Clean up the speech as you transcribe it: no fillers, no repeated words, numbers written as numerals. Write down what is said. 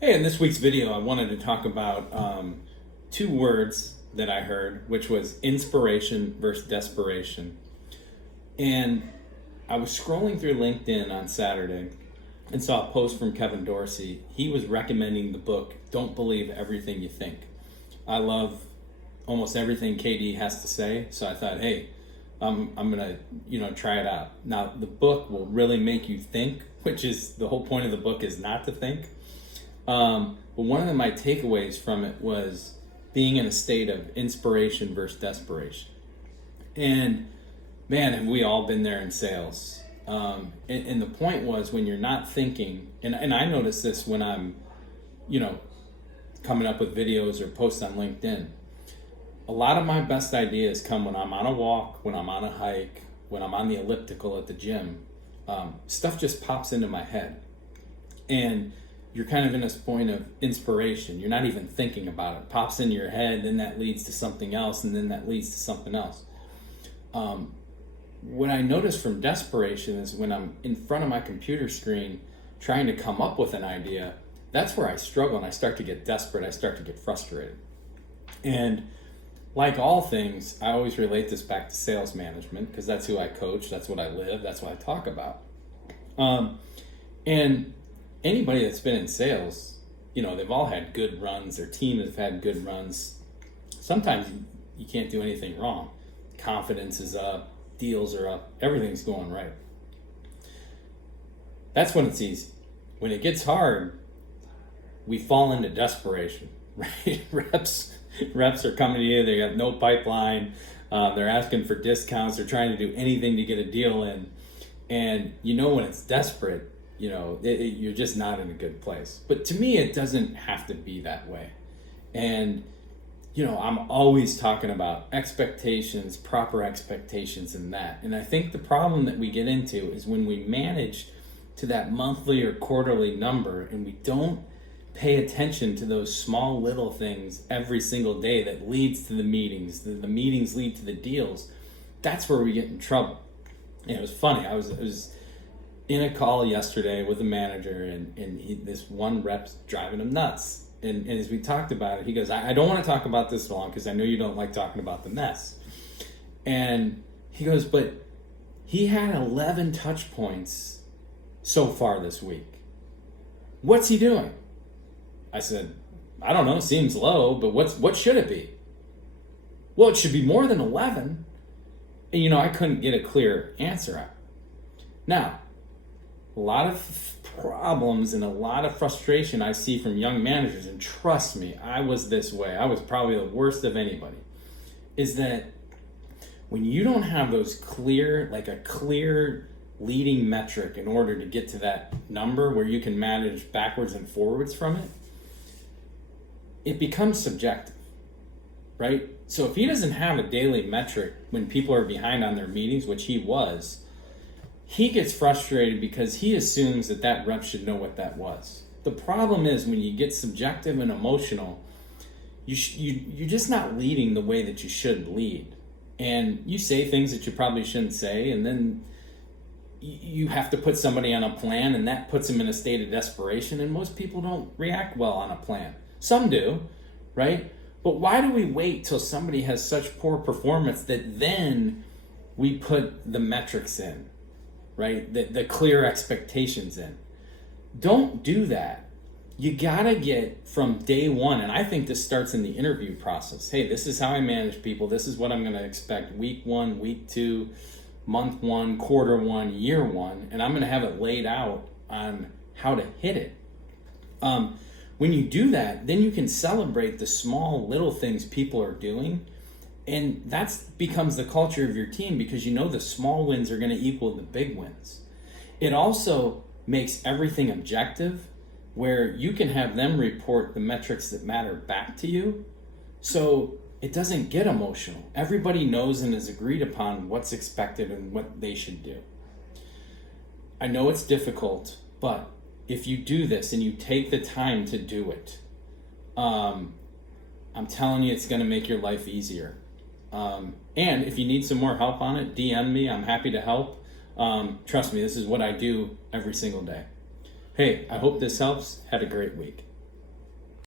Hey, in this week's video, I wanted to talk about two words that I heard, which was inspiration versus desperation. And I was scrolling through LinkedIn on Saturday and saw a post from Kevin Dorsey. He was recommending the book, Don't Believe Everything You Think. I love almost everything KD has to say, so I thought, hey, I'm gonna try it out. Now, the book will really make you think, which is the whole point of the book is not to think. But one of my takeaways from it was being in a state of inspiration versus desperation. And man, have we all been there in sales. And the point was when you're not thinking, and I notice this when I'm, coming up with videos or posts on LinkedIn. A lot of my best ideas come when I'm on a walk, when I'm on a hike, when I'm on the elliptical at the gym. Stuff just pops into my head. And you're kind of in this point of inspiration. You're not even thinking about it. It pops into your head, then that leads to something else, and then that leads to something else. What I notice from desperation is when I'm in front of my computer screen trying to come up with an idea, that's where I struggle and I start to get desperate. I start to get frustrated. And like all things, I always relate this back to sales management because that's who I coach, that's what I live, that's what I talk about. And anybody that's been in sales, they've all had good runs. Their team has had good runs. Sometimes you can't do anything wrong. Confidence is up, deals are up, everything's going right. That's when it's easy. When it gets hard, we fall into desperation, right? Reps are coming to you. They got no pipeline. They're asking for discounts. They're trying to do anything to get a deal in. And when it's desperate, you're just not in a good place. But to me, it doesn't have to be that way. And, I'm always talking about expectations, proper expectations and that. And I think the problem that we get into is when we manage to that monthly or quarterly number and we don't pay attention to those small little things every single day that leads to the meetings. The meetings lead to the deals. That's where we get in trouble. And it was funny. I was in a call yesterday with a manager and this one rep's driving him nuts. And as we talked about it, he goes, I don't want to talk about this long because I know you don't like talking about the mess. And he goes, but he had 11 touch points so far this week. What's he doing? I said, I don't know, seems low, but what should it be? Well, it should be more than 11. And I couldn't get a clear answer out. Now, a lot of problems and a lot of frustration I see from young managers, and trust me, I was this way. I was probably the worst of anybody, is that when you don't have those clear leading metric in order to get to that number where you can manage backwards and forwards from it, it becomes subjective, right? So if he doesn't have a daily metric when people are behind on their meetings, which he was, he gets frustrated because he assumes that rep should know what that was. The problem is when you get subjective and emotional, you're just not leading the way that you should lead. And you say things that you probably shouldn't say, and then you have to put somebody on a plan, and that puts them in a state of desperation, and most people don't react well on a plan. Some do, right? But why do we wait till somebody has such poor performance that then we put the metrics in, right? The clear expectations in. Don't do that. You gotta get from day one, and I think this starts in the interview process. Hey, this is how I manage people. This is what I'm gonna expect week 1, week 2, month 1, quarter 1, year 1, and I'm gonna have it laid out on how to hit it. When you do that, then you can celebrate the small little things people are doing, and that becomes the culture of your team because the small wins are going to equal the big wins. It also makes everything objective where you can have them report the metrics that matter back to you, so it doesn't get emotional. Everybody knows and has agreed upon what's expected and what they should do. I know it's difficult, but if you do this and you take the time to do it, I'm telling you, it's going to make your life easier. And if you need some more help on it, DM me. I'm happy to help. Trust me, this is what I do every single day. Hey, I hope this helps. Had a great week.